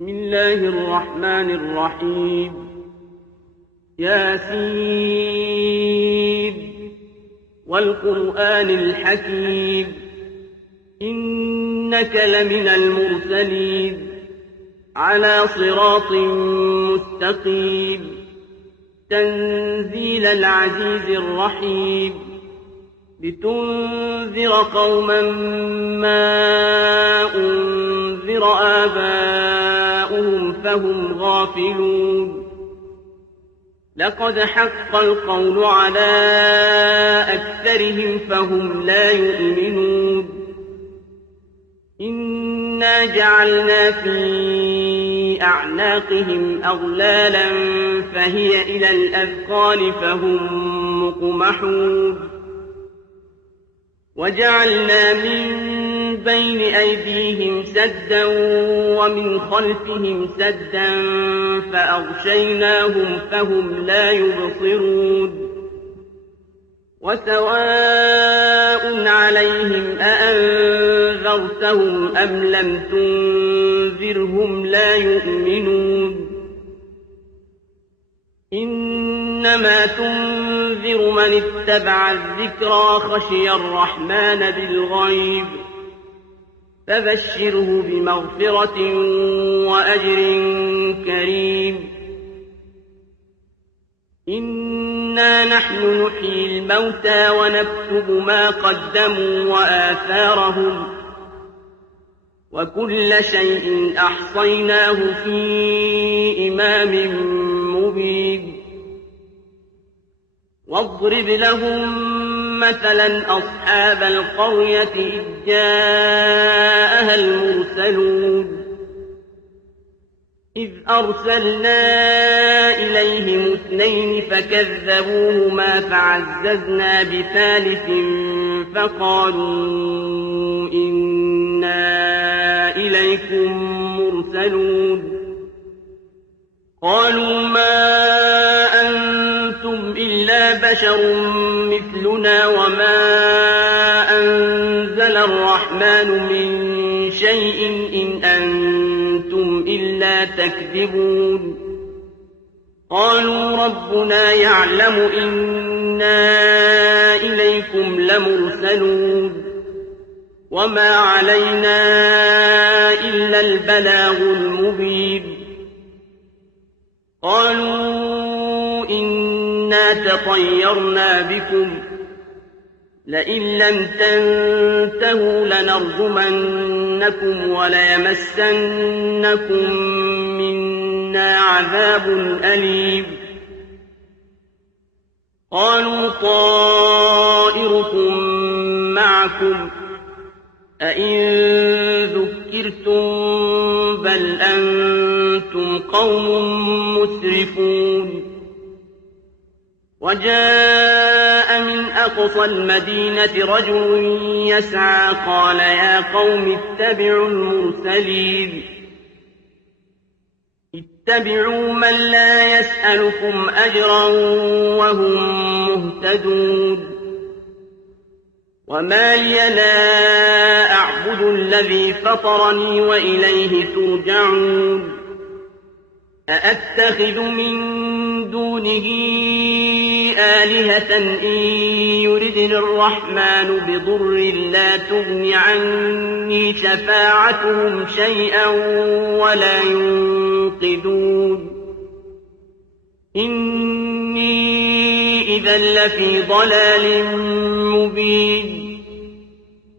بسم الله الرحمن الرحيم. ياسين والقرآن الحكيم إنك لمن المرسلين على صراط مستقيم تنزيل العزيز الرحيم لتنذر قوما ما أنذر آباؤهم فهم غافلون. لقد حق القول على أكثرهم فهم لا يؤمنون. إنا جعلنا في أعناقهم أغلالا فهي إلى الأذقان فهم مقمحون. وجعلنا من بين أيديهم سدا ومن خلفهم سدا فأغشيناهم فهم لا يبصرون. وسواء عليهم أأنذرتهم أم لم تنذرهم لا يؤمنون. إنما تنذر من اتبع الذكرى خشي الرحمن بالغيب فبشره بمغفرة وأجر كريم. إنا نحن نحيي الموتى ونكتب ما قدموا وآثارهم وكل شيء أحصيناه في إمام مبين. واضرب لهم مثلا أصحاب القرية إذ جاءها المرسلون إذ أرسلنا إليهم اثنين فكذبوهما فعززنا بثالث فقالوا إنا إليكم مرسلون. قالوا ما أنتم إلا بشر مثلنا وما أنزل الرحمن من شيء إن أنتم إلا تكذبون. قالوا ربنا يعلم إنا إليكم لمرسلون وما علينا إلا البلاغ المبين. قالوا إنا تطيرنا بكم لئن لم تنتهوا لنرجمنكم وليمسنكم منا عذاب أليم. قالوا طائركم معكم أئن ذكرتم بل أنتم قوم مسرفون. وجاء من أقصى المدينة رجل يسعى قال يا قوم اتبعوا المرسلين اتبعوا من لا يسألكم أجرا وهم مهتدون. وما لي لا أعبد الذي فطرني وإليه ترجعون. أأتخذ من دونه آلهة إن يردني الرحمن بضر لا تغن عني شفاعتهم شيئا ولا ينقذون. إني إذا لفي ضلال مبين.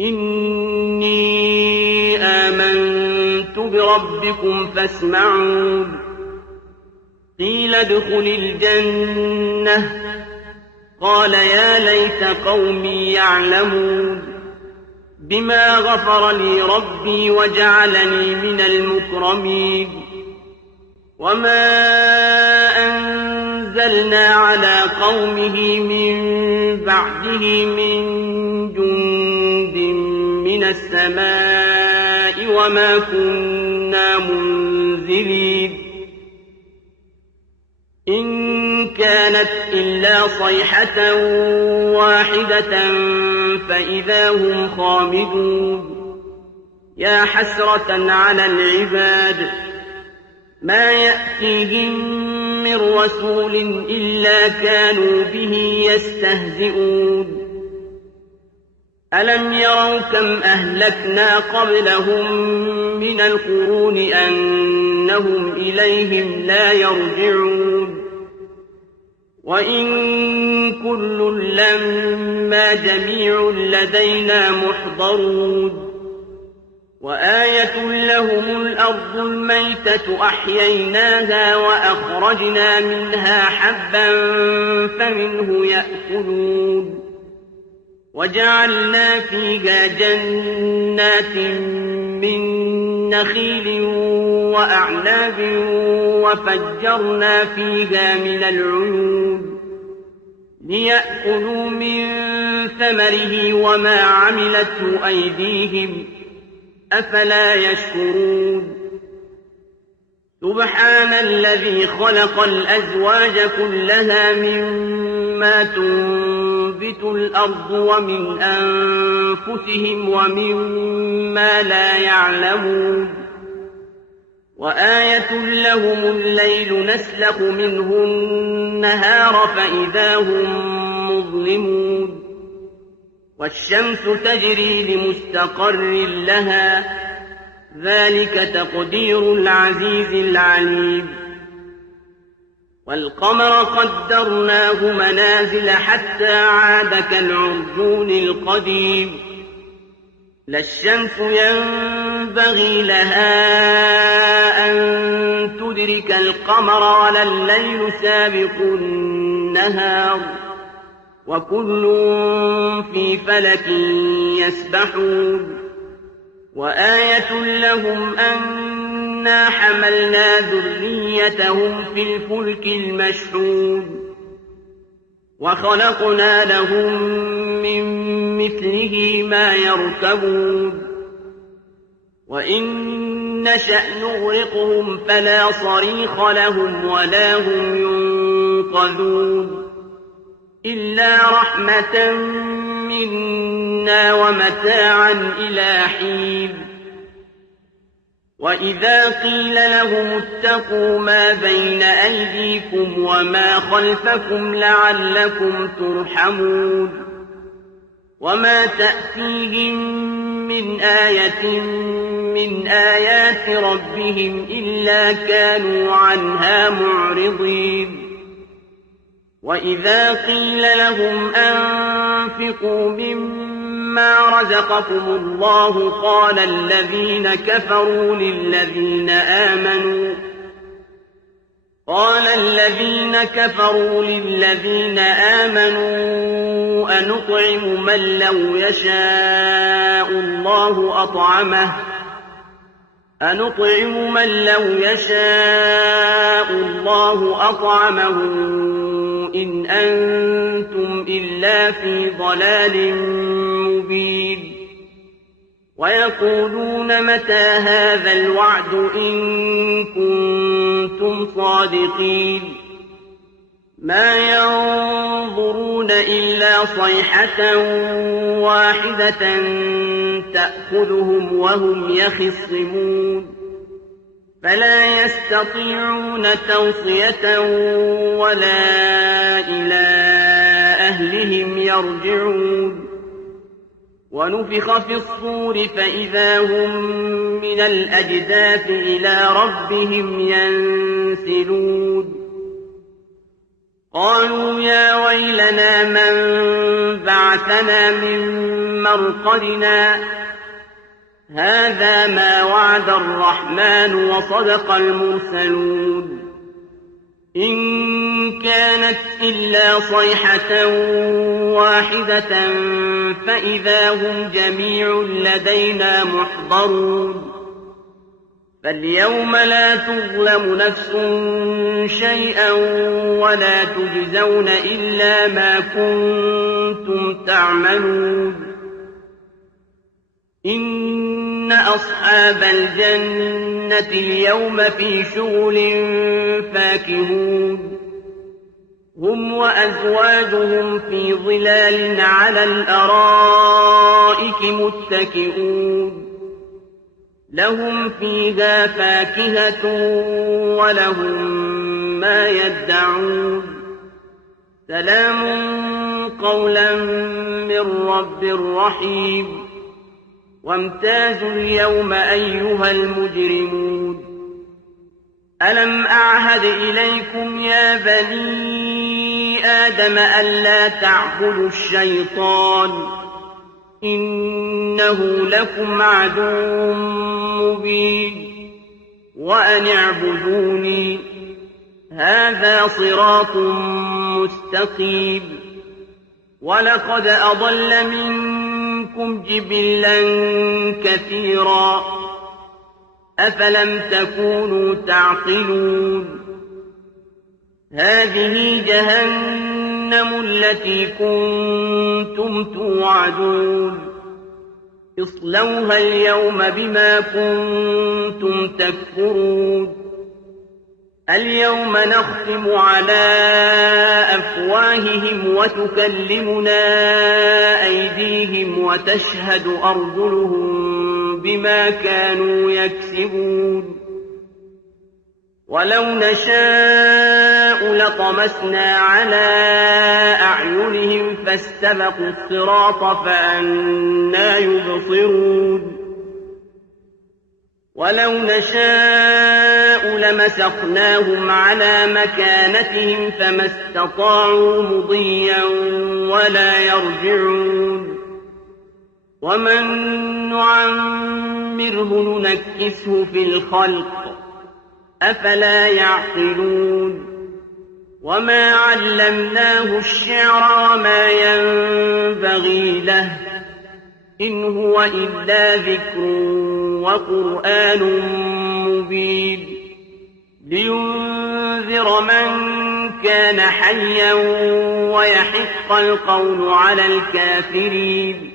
إني آمنت بربكم فاسمعون. قيل ادخل الجنة قال يا ليت قومي يعلمون بما غفر لي ربي وجعلني من المكرمين. وما أنزلنا على قومه من بعده من جند من السماء وما كنا منزلين. إن كانت إلا صيحة واحدة فإذا هم خامدون. يا حسرة على العباد ما يأتيهم من رسول إلا كانوا به يستهزئون ألم يروا كم أهلكنا قبلهم من القرون أنهم إليهم لا يرجعون وإن كل لما جميع لدينا محضرون وآية لهم الأرض الميتة أحييناها وأخرجنا منها حبا فمنه يأكلون وجعلنا فيها جنات من نخيل وأعناب وفجرنا فيها من العيون ليأكلوا من ثمره وما عملته أيديهم أفلا يشكرون سبحان الذي خلق الأزواج كلها مما تنبت الأرض ومن أنفسهم ومما لا يعلمون وآية لهم الليل نسلخ منه النهار فإذا هم مظلمون والشمس تجري لمستقر لها ذلك تقدير العزيز العليم والقمر قدرناه منازل حتى عاد كالعرجون القديم لا الشمس ينبغي لها أن تدرك القمر ولا الليل سابق النهار وكل في فلك يسبحون وآية لهم أنا حملنا ذريتهم في الفلك المشحون وخلقنا لهم من مثله ما يركبون وإن نشأ نغرقهم فلا صريخ لهم ولا هم ينقذون إلا رحمة منا ومتاعا إلى حين وإذا قيل لهم اتقوا ما بين أيديكم وما خلفكم لعلكم ترحمون وما تأتيهم من آية من آيات ربهم إلا كانوا عنها معرضين وإذا قيل لهم أنفقوا مما رزقكم الله قال الذين كفروا للذين آمنوا أنطعم من لو يشاء الله أطعمه إن أنتم إلا في ضلال مبين ويقولون متى هذا الوعد إن كنتم صادقين ما ينظرون إلا صيحة واحدة تأخذهم وهم يخصمون فلا يستطيعون توصية ولا إلى أهلهم يرجعون ونفخ في الصور فإذا هم من الأجداث إلى ربهم ينسلون قالوا يا ويلنا من بعثنا من مرقدنا هذا ما وعد الرحمن وصدق المرسلون إن كانت إلا صيحة واحدة فإذا هم جميع لدينا محضرون فاليوم لا تظلم نفس شيئا ولا تجزون إلا ما كنتم تعملون إن أصحاب الجنة اليوم في شغل فاكهون هم وأزواجهم في ظلال على الأرائك متكئون لهم فيها فاكهة ولهم ما يدعون سلام قولا من رب رحيم وامتازوا اليوم أيها المجرمون ألم أعهد إليكم يا بني آدم ألا تعبدوا الشيطان إنه لكم عدو مبين وأن اعبدوني هذا صراط مستقيم ولقد أضل منكم جبلا كثيرا أفلم تكونوا تعقلون هذه جهنم التي كنتم توعدون اصلوها اليوم بما كنتم تكفرون اليوم نختم على أفواههم وتكلمنا أيديهم وتشهد أرجلهم بما كانوا يكسبون ولو نشاء لطمسنا على أعينهم فاستبقوا الصراط فأنى يبصرون ولو نشاء لمسخناهم على مكانتهم فما استطاعوا مضيا ولا يرجعون ومن نعمره ننكسه في الخلق أفلا يعقلون وما علمناه الشعر وما ينبغي له إن هو إلا ذكر وقرآن مبين لينذر من كان حيا ويحق القول على الكافرين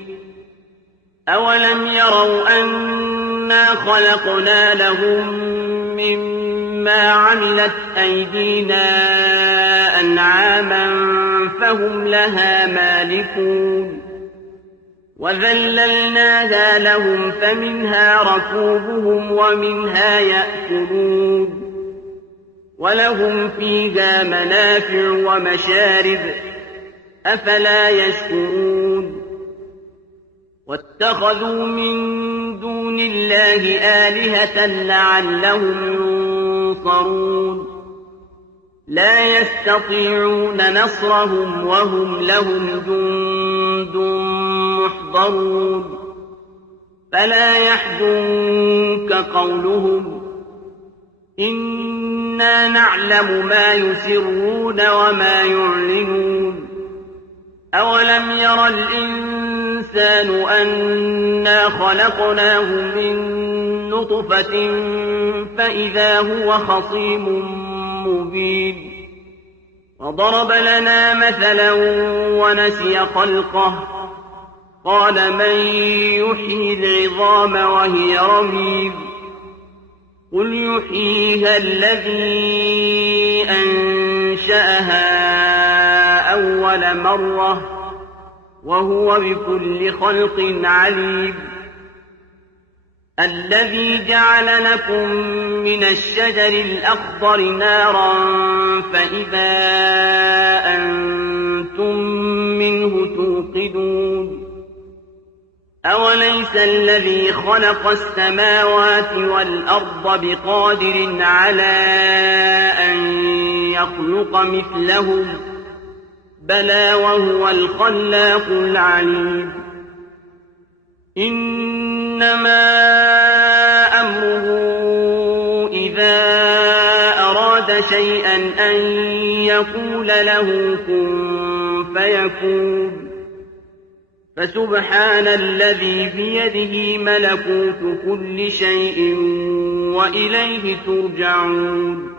أولم يروا أنا خلقنا لهم مما عملت أيدينا أنعاما فهم لها مالكون وذللناها لهم فمنها ركوبهم ومنها يأكلون ولهم فيها منافع ومشارب أفلا يشكرون واتخذوا من دون الله آلهة لعلهم ينصرون لا يستطيعون نصرهم وهم لهم جند محضرون فلا يحزنك قولهم إنا نعلم ما يسرون وما يعلنون أولم ير الإنسان أنا خلقناه من نطفة فإذا هو خصيم مبين وضرب لنا مثلا ونسي خلقه قال من يحيي العظام وهي رميم قل يحييها الذي أنشأها أول مرة وهو بكل خلق عليم الذي جعل لكم من الشجر الأخضر نارا فإذا أنتم منه توقدون أوليس الذي خلق السماوات والأرض بقادر على أن يخلق مثلهم بلى وهو الخلاق العليم إنما أمره إذا أراد شيئا أن يقول له كن فيكون فسبحان الذي بيده ملكوت كل شيء وإليه ترجعون